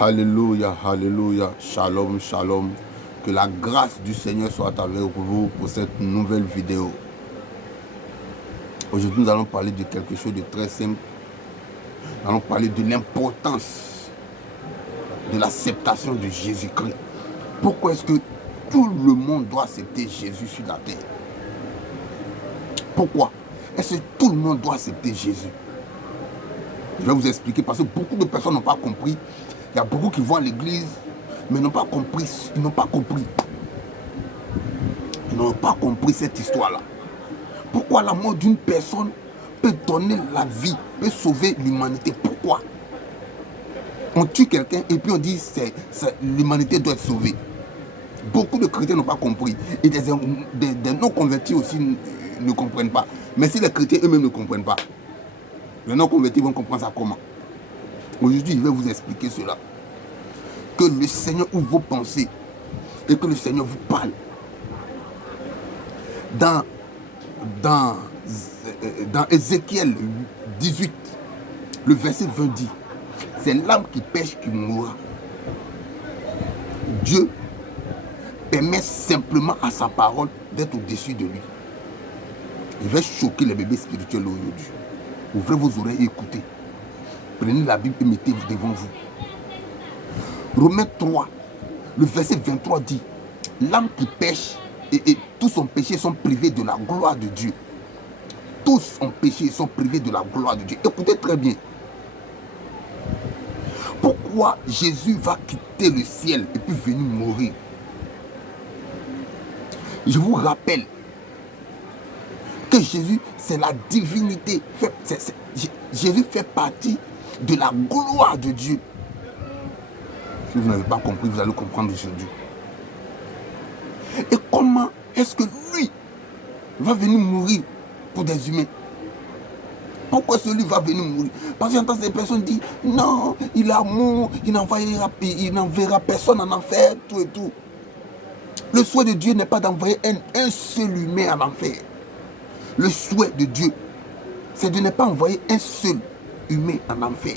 Alléluia, alléluia, shalom, shalom. Que la grâce du Seigneur soit avec vous pour cette nouvelle vidéo. Aujourd'hui, nous allons parler de quelque chose de très simple. Nous allons parler de l'importance de l'acceptation de Jésus-Christ. Pourquoi est-ce que tout le monde doit accepter Jésus sur la terre? Pourquoi est-ce que tout le monde doit accepter Jésus? Je vais vous expliquer parce que beaucoup de personnes n'ont pas compris. Il y a beaucoup qui vont à l'église, mais n'ont pas compris. Ils n'ont pas compris. Ils n'ont pas compris cette histoire-là. Pourquoi la mort d'une personne peut donner la vie, peut sauver l'humanité? Pourquoi? On tue quelqu'un et puis on dit que l'humanité doit être sauvée. Beaucoup de chrétiens n'ont pas compris. Et des non-convertis aussi ne comprennent pas. Mais si les chrétiens eux-mêmes ne comprennent pas, les non-convertis vont comprendre ça comment? Aujourd'hui, je vais vous expliquer cela. Que le Seigneur ouvre vos pensées et que le Seigneur vous parle. Dans Ézéchiel 18, le verset 20 dit, c'est l'âme qui pêche qui mourra. Dieu permet simplement à sa parole d'être au-dessus de lui. Il va choquer les bébés spirituels aujourd'hui. Ouvrez vos oreilles et écoutez. Prenez la Bible et mettez-vous devant vous. Romains 3, le verset 23 dit, l'âme qui pêche et tous son péché sont privés de la gloire de Dieu. Tous ont péché et sont privés de la gloire de Dieu. Écoutez très bien. Pourquoi Jésus va quitter le ciel et puis venir mourir? Je vous rappelle que Jésus, c'est la divinité. Jésus fait partie de la gloire de Dieu. Si vous n'avez pas compris, vous allez comprendre aujourd'hui. Et comment est-ce que lui va venir mourir pour des humains? Pourquoi celui va venir mourir? Parce que j'entends ces personnes dire, non, il a amour, il n'enverra personne en enfer, tout et tout. Le souhait de Dieu n'est pas d'envoyer un seul humain en enfer. Le souhait de Dieu, c'est de ne pas envoyer un seul humain en enfer.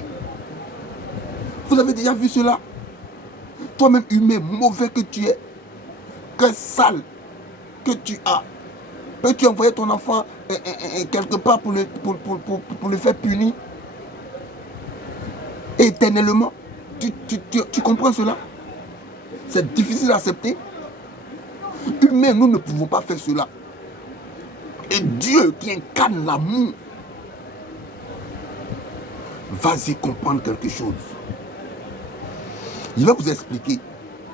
Vous avez déjà vu cela? Toi-même, humain, mauvais que tu es, que sale que tu as, peux-tu envoyer ton enfant quelque part pour le faire punir éternellement? Tu comprends cela? C'est difficile à accepter. Humains, nous ne pouvons pas faire cela. Et Dieu qui incarne l'amour, vas-y comprendre quelque chose. Je vais vous expliquer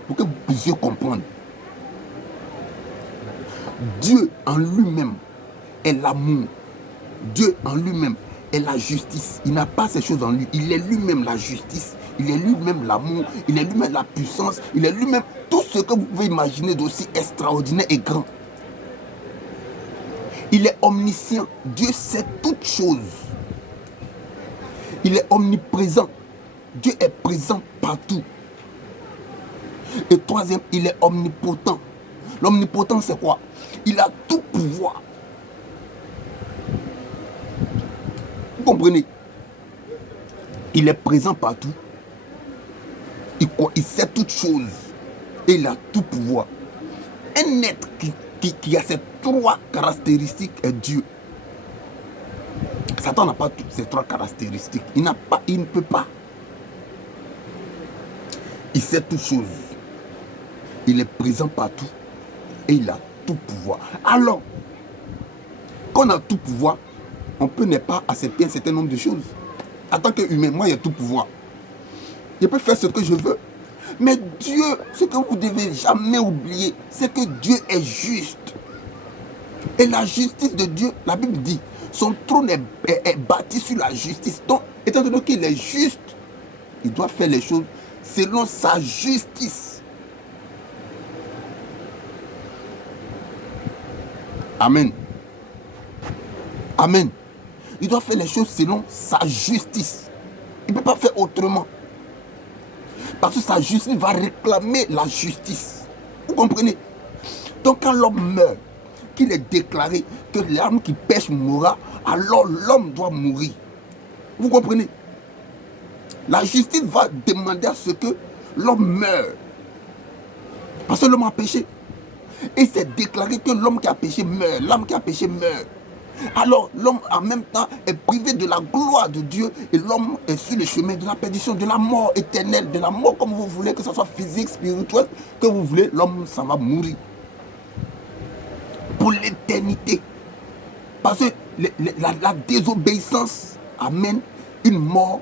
pour que vous puissiez comprendre. Dieu en lui-même est l'amour. Dieu en lui-même est la justice. Il n'a pas ces choses en lui. Il est lui-même la justice. Il est lui-même l'amour. Il est lui-même la puissance. Il est lui-même tout ce que vous pouvez imaginer d'aussi extraordinaire et grand. Il est omniscient. Dieu sait toutes choses. Il est omniprésent. Dieu est présent partout. Et troisième, il est omnipotent. L'omnipotent, c'est quoi? Il a tout pouvoir. Vous comprenez? Il est présent partout. Il sait toutes choses. Et il a tout pouvoir. Un être qui a ces trois caractéristiques est Dieu. Satan n'a pas toutes ces trois caractéristiques. Il ne peut pas. Il sait toutes choses. Il est présent partout. Et il a tout pouvoir. Alors, quand on a tout pouvoir, on peut ne pas accepter un certain nombre de choses. En tant qu'humain, moi, il y a tout pouvoir. Je peux faire ce que je veux. Mais Dieu, ce que vous ne devez jamais oublier, c'est que Dieu est juste. Et la justice de Dieu, la Bible dit, son trône est bâti sur la justice. Donc, étant donné qu'il est juste, il doit faire les choses selon sa justice. Amen. Amen. Il doit faire les choses selon sa justice. Il ne peut pas faire autrement. Parce que sa justice va réclamer la justice. Vous comprenez? Donc quand l'homme meurt, qu'il est déclaré que l'âme qui pêche mourra, alors l'homme doit mourir. Vous comprenez? La justice va demander à ce que l'homme meure. Parce que l'homme a péché. Et c'est déclaré que l'homme qui a péché meurt. L'homme qui a péché meurt. Alors l'homme en même temps est privé de la gloire de Dieu. Et l'homme est sur le chemin de la perdition, de la mort éternelle. De la mort comme vous voulez, que ce soit physique, spirituel, que vous voulez. L'homme, ça va mourir. Pour l'éternité. Parce que la désobéissance amène une mort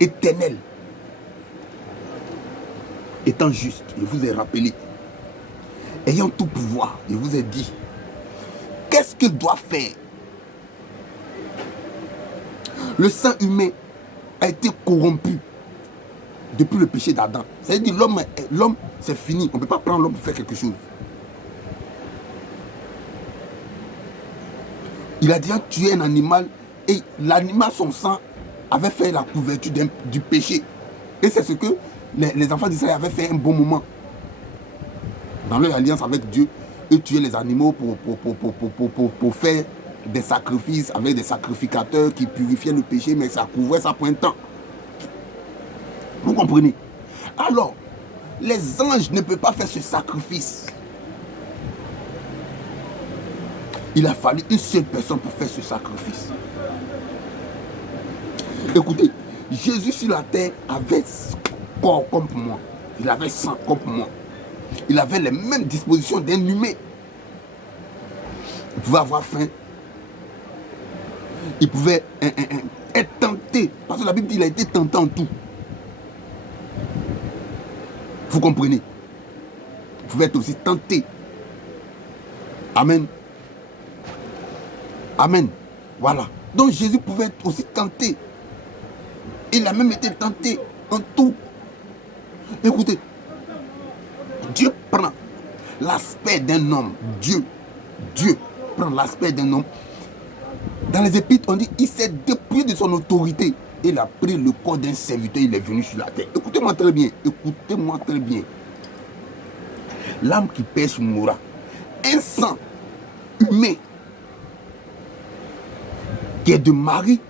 éternelle. Étant juste, je vous ai rappelé, ayant tout pouvoir, je vous ai dit, qu'est-ce qu'il doit faire? Le sang humain a été corrompu depuis le péché d'Adam. C'est-à-dire que l'homme, c'est fini. On ne peut pas prendre l'homme pour faire quelque chose. Il a déjà tué un animal et l'animal, son sang, avait fait la couverture du péché. Et c'est ce que les enfants d'Israël avaient fait un bon moment. Dans leur alliance avec Dieu, ils tuaient les animaux pour faire des sacrifices avec des sacrificateurs qui purifiaient le péché, mais ça couvrait ça pour un temps. Vous comprenez? Alors, les anges ne peuvent pas faire ce sacrifice. Il a fallu une seule personne pour faire ce sacrifice. Écoutez, Jésus sur la terre avait corps comme moi. Il avait sang comme moi. Il avait les mêmes dispositions d'un humain. Il pouvait avoir faim. Il pouvait être tenté. Parce que la Bible dit qu'il a été tenté en tout. Vous comprenez? Il pouvait être aussi tenté. Amen. Amen. Voilà. Donc Jésus pouvait être aussi tenté. Il a même été tenté en tout. Écoutez, Dieu prend l'aspect d'un homme. Dieu prend l'aspect d'un homme. Dans les Épîtres, on dit, il s'est dépouillé de son autorité. Il a pris le corps d'un serviteur, il est venu sur la terre. Écoutez-moi très bien, écoutez-moi très bien. L'âme qui pêche mourra. Un sang humain qui est de Marie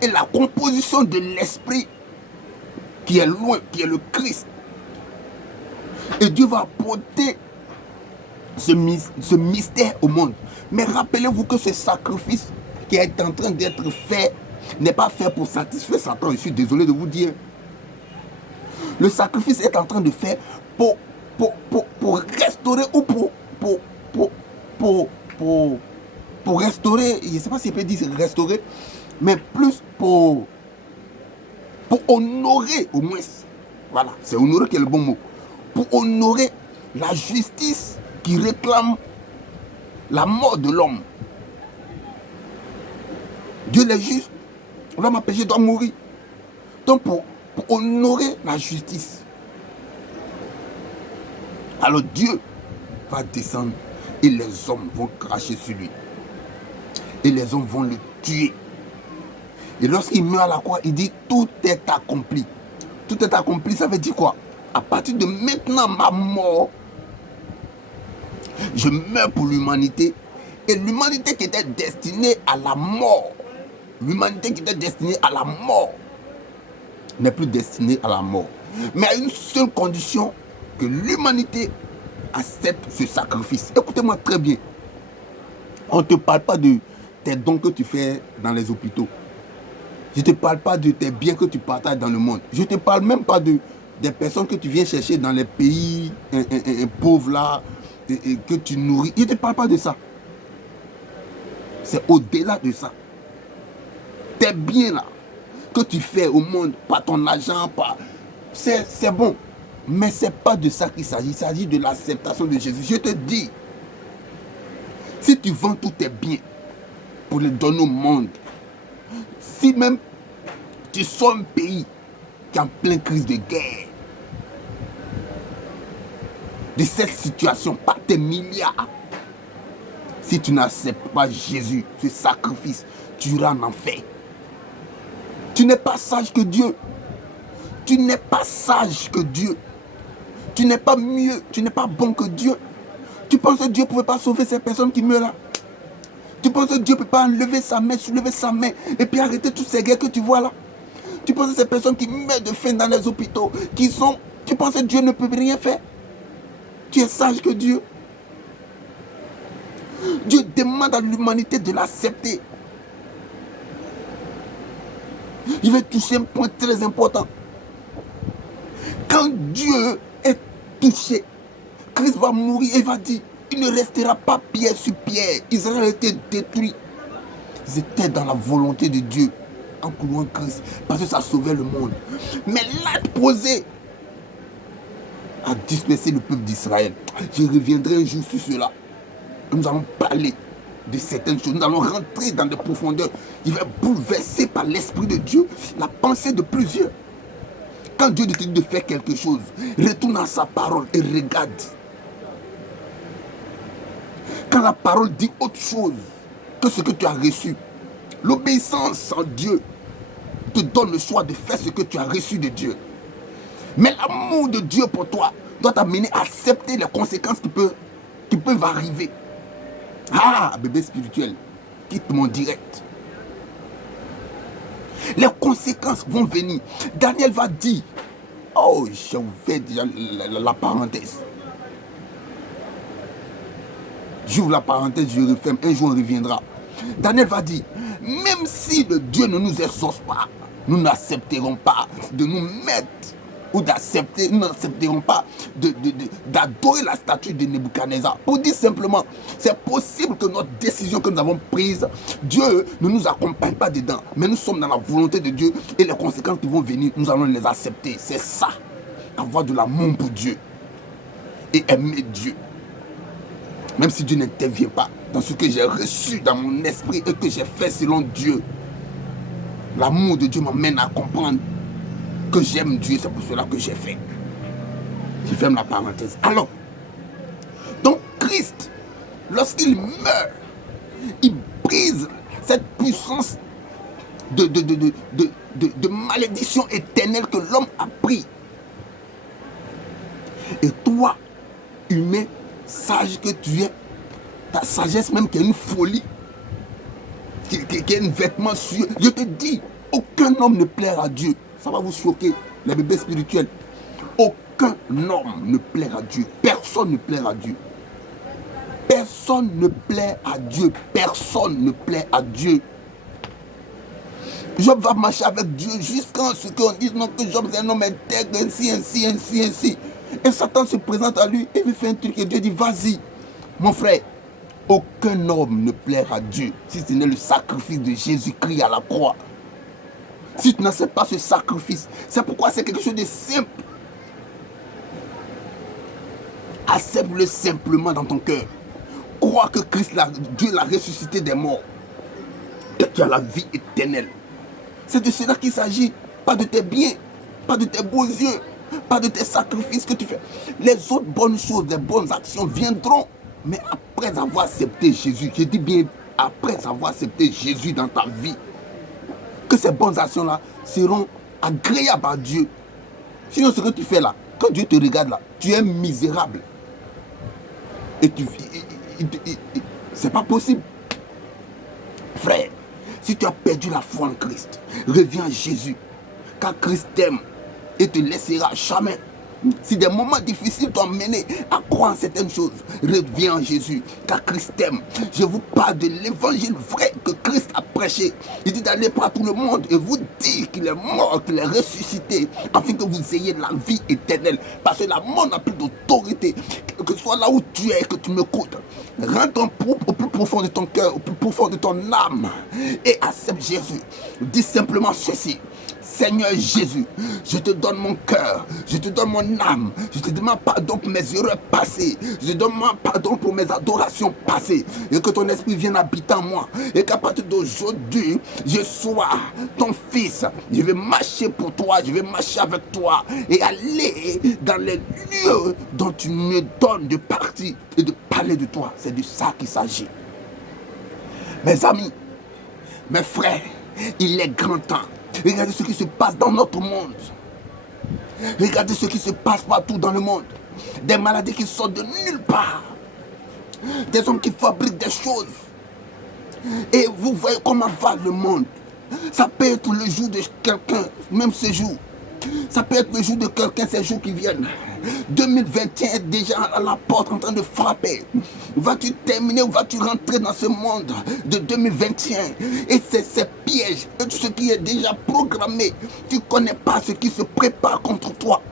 et la composition de l'esprit qui est loin, qui est le Christ. Et Dieu va apporter ce mystère au monde. Mais rappelez-vous que ce sacrifice qui est en train d'être fait n'est pas fait pour satisfaire Satan. Je suis désolé de vous dire. Le sacrifice est en train de faire pour restaurer ou pour restaurer, je ne sais pas si je peux dire restaurer, mais plus pour honorer au moins. Voilà, c'est honorer qui est le bon mot. Pour honorer la justice qui réclame la mort de l'homme. Dieu est juste. L'homme a péché, doit mourir. Donc pour honorer la justice. Alors Dieu va descendre et les hommes vont cracher sur lui. Et les hommes vont le tuer. Et lorsqu'il meurt à la croix, il dit tout est accompli. Tout est accompli, ça veut dire quoi? À partir de maintenant, ma mort, je meurs pour l'humanité. Et l'humanité qui était destinée à la mort, l'humanité qui était destinée à la mort, n'est plus destinée à la mort. Mais à une seule condition, que l'humanité accepte ce sacrifice. Écoutez-moi très bien. On ne te parle pas de tes dons que tu fais dans les hôpitaux. Je ne te parle pas de tes biens que tu partages dans le monde. Je ne te parle même pas des personnes que tu viens chercher dans les pays pauvres là, que tu nourris. Je ne te parle pas de ça. C'est au-delà de ça. Tes biens là, que tu fais au monde, pas ton argent, pas... C'est bon. Mais ce n'est pas de ça qu'il s'agit. Il s'agit de l'acceptation de Jésus. Je te dis, si tu vends tous tes biens pour les donner au monde, si même tu sors un pays qui est en pleine crise de guerre, de cette situation, pas tes milliards, si tu n'acceptes pas Jésus, ce sacrifice, tu iras en enfer. Tu n'es pas sage que Dieu. Tu n'es pas sage que Dieu. Tu n'es pas mieux, tu n'es pas bon que Dieu. Tu penses que Dieu ne pouvait pas sauver ces personnes qui meurent là? Tu penses que Dieu ne peut pas enlever sa main, soulever sa main et puis arrêter toutes ces guerres que tu vois là? Tu penses à ces personnes qui meurent de faim dans les hôpitaux, tu penses que Dieu ne peut rien faire? Tu es sage que Dieu. Dieu demande à l'humanité de l'accepter. Il va toucher un point très important. Quand Dieu est touché, Christ va mourir et va dire, il ne restera pas pierre sur pierre. Israël a été détruit. Ils étaient dans la volonté de Dieu en clouant Christ parce que ça sauvait le monde. Mais l'acte posé a dispersé le peuple d'Israël. Je reviendrai un jour sur cela. Nous allons parler de certaines choses. Nous allons rentrer dans des profondeurs. Il va bouleverser par l'Esprit de Dieu la pensée de plusieurs. Quand Dieu décide de faire quelque chose, retourne à sa parole et regarde. Quand la parole dit autre chose que ce que tu as reçu, l'obéissance en Dieu te donne le choix de faire ce que tu as reçu de Dieu. Mais l'amour de Dieu pour toi doit t'amener à accepter les conséquences qui peuvent arriver. Ah, bébé spirituel, quitte mon direct. Les conséquences vont venir. Daniel va dire, oh, j'ai ouvert déjà la parenthèse. J'ouvre la parenthèse, je referme, un jour on reviendra. Daniel va dire, même si le Dieu ne nous exauce pas, nous n'accepterons pas de nous mettre ou d'accepter, nous n'accepterons pas d'adorer la statue de Nebuchadnezzar. Pour dire simplement, c'est possible que notre décision que nous avons prise, Dieu ne nous accompagne pas dedans, mais nous sommes dans la volonté de Dieu et les conséquences qui vont venir, nous allons les accepter. C'est ça, avoir de l'amour pour Dieu et aimer Dieu. Même si Dieu n'intervient pas dans ce que j'ai reçu dans mon esprit et que j'ai fait selon Dieu, l'amour de Dieu m'amène à comprendre que j'aime Dieu, c'est pour cela que j'ai fait. Je ferme la parenthèse. Alors, donc Christ, lorsqu'il meurt, il brise cette puissance de malédiction éternelle que l'homme a pris. Et toi, humain, sage que tu es, ta sagesse même qui est une folie, qui est un vêtement sûr. Je te dis, aucun homme ne plaira à Dieu. Ça va vous choquer, les bébés spirituels. Aucun homme ne plaira à Dieu. Personne ne plaira à Dieu. Personne ne plaît à Dieu. Personne ne plaît à Dieu. Job va marcher avec Dieu jusqu'à ce qu'on dise non, que Job est un homme intègre, ainsi. Et Satan se présente à lui et lui fait un truc et Dieu dit, vas-y, mon frère. Aucun homme ne plaira à Dieu si ce n'est le sacrifice de Jésus-Christ à la croix. Si tu n'acceptes pas ce sacrifice, c'est pourquoi c'est quelque chose de simple. Accepte-le simplement dans ton cœur. Crois que Dieu l'a ressuscité des morts. Et tu as la vie éternelle. C'est de cela qu'il s'agit. Pas de tes biens, pas de tes beaux yeux, pas de tes sacrifices que tu fais. Les autres bonnes choses, les bonnes actions viendront. Mais après avoir accepté Jésus, je dis bien après avoir accepté Jésus dans ta vie, que ces bonnes actions-là seront agréables à Dieu. Sinon, ce que tu fais là, quand Dieu te regarde là, tu es misérable. Et c'est pas possible. Frère, si tu as perdu la foi en Christ, reviens à Jésus. Car Christ t'aime et te laissera jamais. Si des moments difficiles t'ont mené à croire en certaines choses, reviens en Jésus, car Christ t'aime. Je vous parle de l'évangile vrai que Christ a prêché. Il dit d'aller par tout le monde et vous dire qu'il est mort, qu'il est ressuscité, afin que vous ayez la vie éternelle. Parce que la mort n'a plus d'autorité. Que ce soit là où tu es, que tu m'écoutes, rentre au plus profond de ton cœur, au plus profond de ton âme et accepte Jésus. Dis simplement ceci. Seigneur Jésus, je te donne mon cœur, je te donne mon âme, je te demande pardon pour mes erreurs passées, je te demande pardon pour mes adorations passées, et que ton esprit vienne habiter en moi, et qu'à partir d'aujourd'hui, je sois ton fils. Je vais marcher pour toi, je vais marcher avec toi, et aller dans les lieux dont tu me donnes de partir et de parler de toi. C'est de ça qu'il s'agit. Mes amis, mes frères, il est grand temps. Regardez ce qui se passe dans notre monde. Regardez ce qui se passe partout dans le monde. Des maladies qui sortent de nulle part. Des hommes qui fabriquent des choses. Et vous voyez comment va le monde. Ça peut être le jour de quelqu'un, même ce jour. Ça peut être le jour de quelqu'un, ces jours qui viennent. 2021 est déjà à la porte en train de frapper. Vas-tu terminer ou vas-tu rentrer dans ce monde de 2021? Et c'est ces pièges, et tout ce qui est déjà programmé. Tu ne connais pas ce qui se prépare contre toi.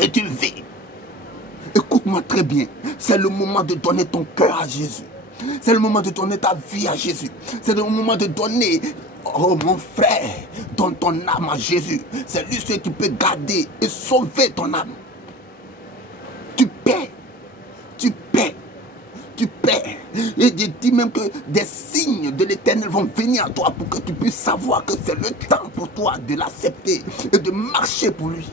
Et tu vis. Écoute-moi très bien. C'est le moment de donner ton cœur à Jésus. C'est le moment de donner ta vie à Jésus. C'est le moment de donner, oh mon frère, donne ton âme à Jésus. C'est lui seul qui peut garder et sauver ton âme. Tu paies. Tu paies. Tu paies. Et je dis même que des signes de l'Éternel vont venir à toi pour que tu puisses savoir que c'est le temps pour toi de l'accepter et de marcher pour lui.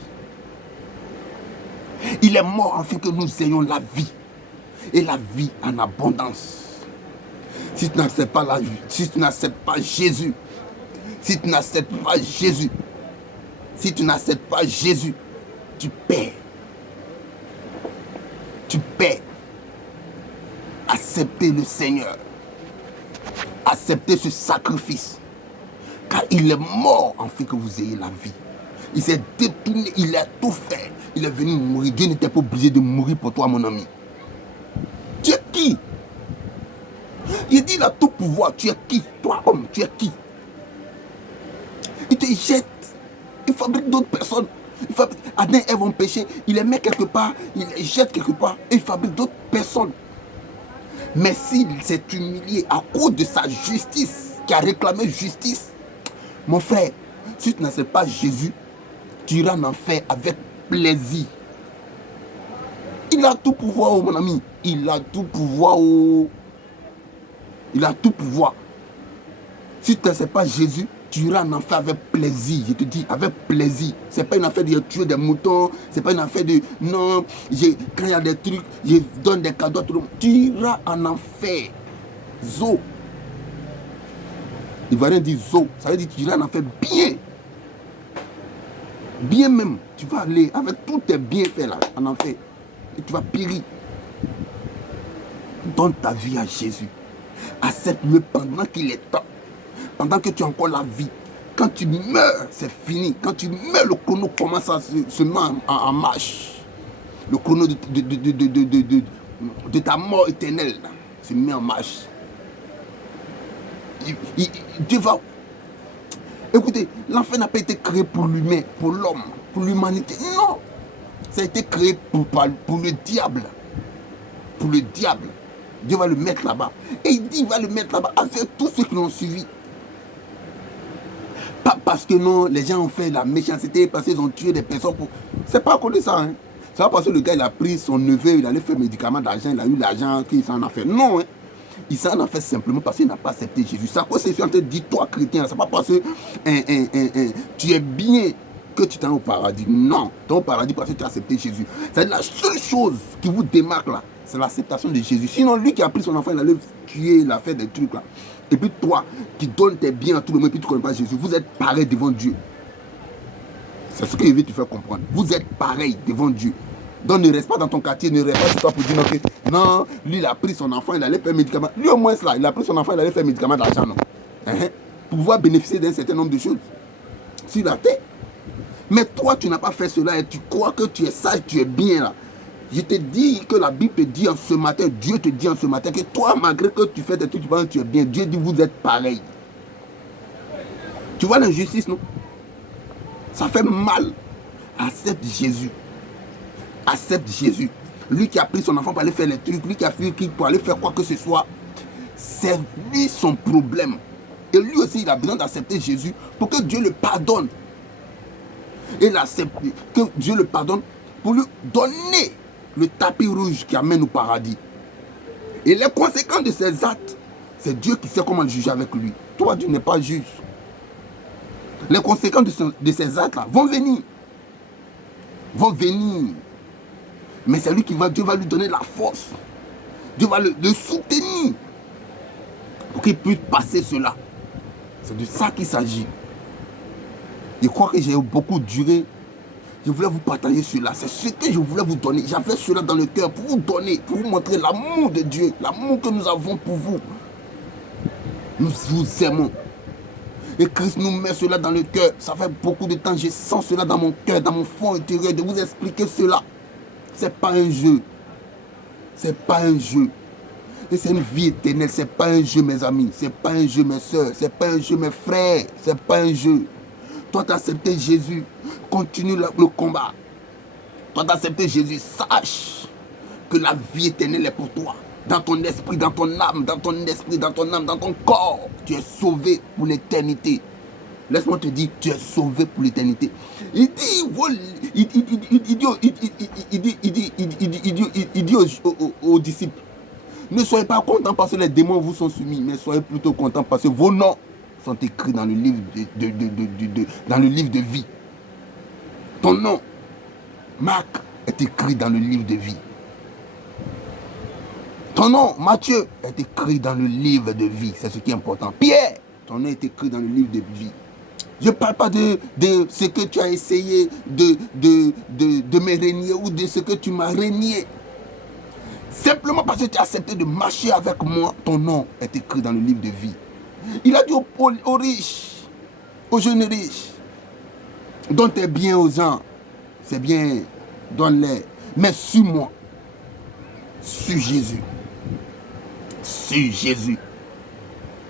Il est mort afin que nous ayons la vie. Et la vie en abondance. Si tu n'acceptes pas la vie, si tu n'acceptes pas Jésus, si tu n'acceptes pas Jésus, si tu n'acceptes pas Jésus, tu paies. Tu paies. Acceptez le Seigneur. Acceptez ce sacrifice. Car il est mort afin que vous ayez la vie. Il s'est détourné, il a tout fait. Il est venu mourir. Dieu n'était pas obligé de mourir pour toi, mon ami. Tu es qui? Il dit, il a tout pouvoir. Tu es qui? Toi, homme, tu es qui? Il te jette. Il fabrique d'autres personnes. Adam et Ève ont péché. Il les met quelque part. Il les jette quelque part. Et il fabrique d'autres personnes. Mais s'il s'est humilié à cause de sa justice, qui a réclamé justice, mon frère, si tu n'acceptes pas Jésus, tu iras en enfer avec plaisir. Il a tout pouvoir, oh, mon ami. Il a tout pouvoir. Oh. Il a tout pouvoir. Si tu n'acceptes pas Jésus, tu iras en enfer avec plaisir. Je te dis, avec plaisir. Ce n'est pas une affaire de tuer des moutons. Ce n'est pas une affaire de... Non, quand il y a des trucs, je donne des cadeaux à tout le monde. Tu iras en enfer. Zo. Il va rien dire zo. Ça veut dire que tu iras en enfer bien. Bien même. Tu vas aller avec tous tes bienfaits là, en enfer. Et tu vas périr. Donne ta vie à Jésus. Accepte-le pendant qu'il est temps. Pendant que tu as encore la vie. Quand tu meurs, c'est fini. Quand tu meurs, le chrono commence à se mettre en marche. Le chrono de ta mort éternelle se met en marche. Dieu va... Écoutez, l'enfer n'a pas été créé pour l'humain, pour l'homme, pour l'humanité. Non. Ça a été créé pour le diable. Pour le diable. Dieu va le mettre là-bas. Et il dit qu'il va le mettre là-bas avec tous ceux qui l'ont suivi. Pas parce que non, les gens ont fait la méchanceté, parce qu'ils ont tué des personnes. C'est pas à cause de ça. Hein. C'est pas parce que le gars il a pris son neveu, il allait faire médicament d'argent, il a eu l'argent qu'il s'en a fait. Non. Hein. Il s'en a fait simplement parce qu'il n'a pas accepté Jésus. C'est à cause que c'est en train de dire, toi chrétien, c'est pas parce que tu es bien que tu t'en vas au paradis. Non, tu es au paradis parce que tu as accepté Jésus. C'est la seule chose qui vous démarque là. C'est l'acceptation de Jésus. Sinon, lui qui a pris son enfant, il allait tuer, il a fait des trucs là. Et puis toi, qui donnes tes biens à tout le monde, et puis tu ne connais pas Jésus, vous êtes pareil devant Dieu. C'est ce que je veux te faire comprendre. Vous êtes pareil devant Dieu. Donc ne reste pas dans ton quartier, ne reste pas sur toi pour dire non, lui il a pris son enfant, il allait faire médicament. Lui au moins là, il a pris son enfant, il allait faire médicament d'argent, non. Pour pouvoir bénéficier d'un certain nombre de choses sur la terre. Mais toi, tu n'as pas fait cela et tu crois que tu es sage, tu es bien là. Je te dis que la Bible te dit en ce matin, Dieu te dit en ce matin que toi, malgré que tu fais des trucs, tu penses que tu es bien, Dieu dit vous êtes pareil. Tu vois l'injustice, non? Ça fait mal. Accepte Jésus. Accepte Jésus. Lui qui a pris son enfant pour aller faire les trucs, lui qui a fait pour aller faire quoi que ce soit, c'est lui son problème. Et lui aussi, il a besoin d'accepter Jésus pour que Dieu le pardonne. Et il accepte que Dieu le pardonne pour lui donner le tapis rouge qui amène au paradis. Et les conséquences de ses actes, c'est Dieu qui sait comment le juger avec lui. Toi, Dieu n'est pas juge. Les conséquences de ces actes-là vont venir. Vont venir. Mais c'est lui qui va, Dieu va lui donner la force. Dieu va le soutenir pour qu'il puisse passer cela. C'est de ça qu'il s'agit. Je crois que j'ai beaucoup duré. Je voulais vous partager cela. C'est ce que je voulais vous donner. J'avais cela dans le cœur pour vous donner, pour vous montrer l'amour de Dieu, l'amour que nous avons pour vous. Nous vous aimons. Et Christ nous met cela dans le cœur. Ça fait beaucoup de temps, je sens cela dans mon cœur, dans mon fond intérieur, de vous expliquer cela. C'est pas un jeu. C'est pas un jeu. Et c'est une vie éternelle. C'est pas un jeu, mes amis. C'est pas un jeu, mes soeurs. C'est pas un jeu, mes frères. C'est pas un jeu. Toi, tu as accepté Jésus. Continue le combat. Toi, tu as accepté Jésus. Sache que la vie éternelle est pour toi. Dans ton esprit, dans ton âme, dans ton esprit, dans ton âme, dans ton corps. Tu es sauvé pour l'éternité. Laisse-moi te dire, tu es sauvé pour l'éternité. Il dit aux disciples, ne soyez pas contents parce que les démons vous sont soumis, mais soyez plutôt contents parce que vos noms sont écrits dans le livre dans le livre de vie. Ton nom, Marc, est écrit dans le livre de vie. Ton nom, Matthieu, est écrit dans le livre de vie. C'est ce qui est important. Pierre, ton nom est écrit dans le livre de vie. Je ne parle pas de ce que tu as essayé de me régner ou de ce que tu m'as régné. Simplement parce que tu as accepté de marcher avec moi, ton nom est écrit dans le livre de vie. Il a dit aux riches, aux jeunes riches, donne tes biens aux gens, c'est bien, donne-les. Mais suis-moi, suis Jésus. Suis Jésus.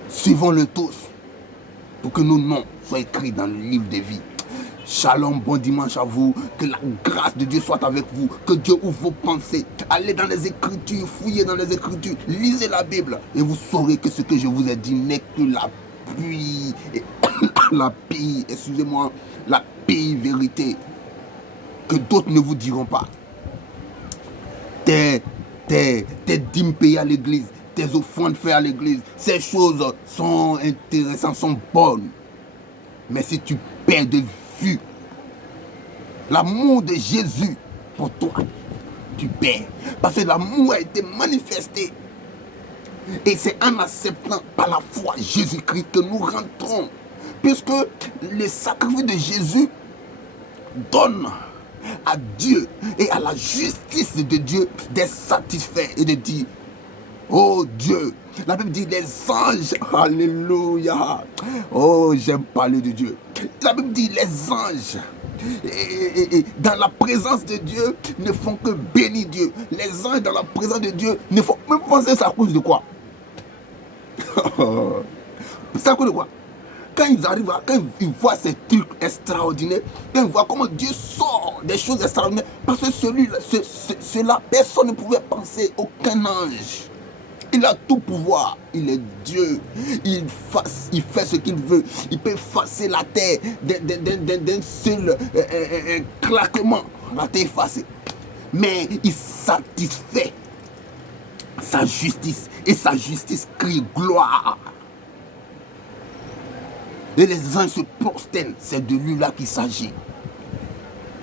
Suivons-le tous pour que nos noms soient écrits dans le livre de vie. Shalom, bon dimanche à vous. Que la grâce de Dieu soit avec vous. Que Dieu ouvre vos pensées. Allez dans les Écritures, fouillez dans les Écritures, lisez la Bible et vous saurez que ce que je vous ai dit n'est que la pire vérité que d'autres ne vous diront pas. Tes dîmes payées à l'église, tes offrandes faites à l'église, ces choses sont intéressantes, sont bonnes. Mais si tu perds de vue l'amour de Jésus pour toi, tu perds. Parce que l'amour a été manifesté. Et c'est en acceptant par la foi Jésus-Christ que nous rentrons. Puisque le sacrifice de Jésus donne à Dieu et à la justice de Dieu d'être satisfait et de dire, oh Dieu, la Bible dit les anges, alléluia, oh j'aime parler de Dieu. La Bible dit les anges, et dans la présence de Dieu, ne font que bénir Dieu. Les anges dans la présence de Dieu ne font même penser ça à cause de quoi? C'est à cause de quoi? Quand ils arrivent, quand ils voient ces trucs extraordinaires, quand ils voient comment Dieu sort des choses extraordinaires, parce que cela, personne ne pouvait penser, aucun ange. Il a tout pouvoir, il est Dieu, il fait ce qu'il veut, il peut effacer la terre d'un seul claquement, la terre effacée. Mais il satisfait sa justice, et sa justice crie gloire. Et les anges se prosternent, c'est de lui-là qu'il s'agit.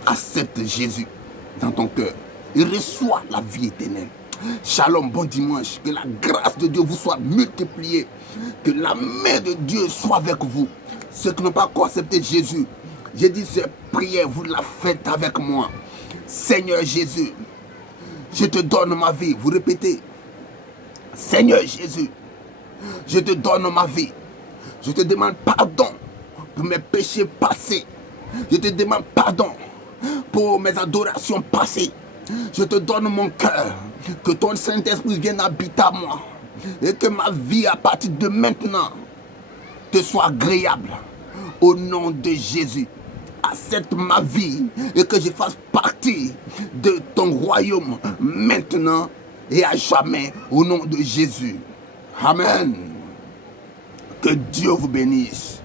Accepte Jésus dans ton cœur et reçois la vie éternelle. Shalom, bon dimanche, que la grâce de Dieu vous soit multipliée, que la main de Dieu soit avec vous. Ceux qui n'ont pas encore accepté Jésus, j'ai dit cette prière, vous la faites avec moi. Seigneur Jésus, je te donne ma vie. Vous répétez, Seigneur Jésus, je te donne ma vie. Je te demande pardon pour mes péchés passés. Je te demande pardon pour mes adorations passées. Je te donne mon cœur. Que ton Saint-Esprit vienne habiter à moi. Et que ma vie à partir de maintenant te soit agréable. Au nom de Jésus. Accepte ma vie et que je fasse partie de ton royaume maintenant et à jamais. Au nom de Jésus. Amen. Que Dieu vous bénisse.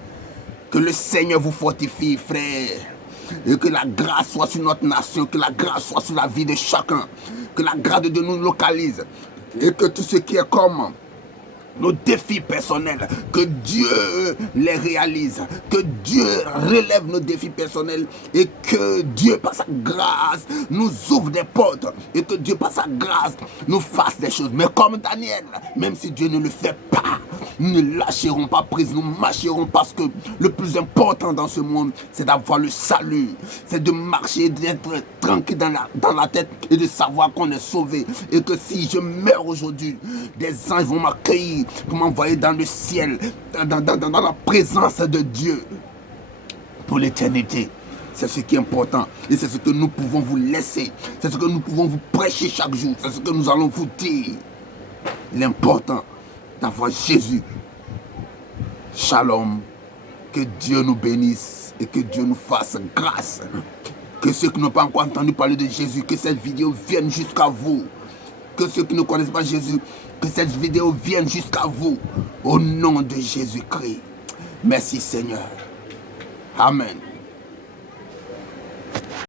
Que le Seigneur vous fortifie, frère. Et que la grâce soit sur notre nation. Que la grâce soit sur la vie de chacun. Que la grâce de Dieu nous localise. Et que tout ce qui est comme nos défis personnels, que Dieu les réalise. Que Dieu relève nos défis personnels. Et que Dieu, par sa grâce, nous ouvre des portes. Et que Dieu, par sa grâce, nous fasse des choses. Mais comme Daniel, même si Dieu ne le fait pas, nous ne lâcherons pas prise, nous marcherons parce que le plus important dans ce monde, c'est d'avoir le salut. C'est de marcher, d'être tranquille dans la tête et de savoir qu'on est sauvé. Et que si je meurs aujourd'hui, des anges vont m'accueillir pour m'envoyer dans le ciel, dans la présence de Dieu pour l'éternité. C'est ce qui est important et c'est ce que nous pouvons vous laisser. C'est ce que nous pouvons vous prêcher chaque jour. C'est ce que nous allons vous dire. L'important d'avoir Jésus. Shalom. Que Dieu nous bénisse et que Dieu nous fasse grâce. Que ceux qui n'ont pas encore entendu parler de Jésus, que cette vidéo vienne jusqu'à vous. Que ceux qui ne connaissent pas Jésus, que cette vidéo vienne jusqu'à vous. Au nom de Jésus-Christ. Merci Seigneur. Amen.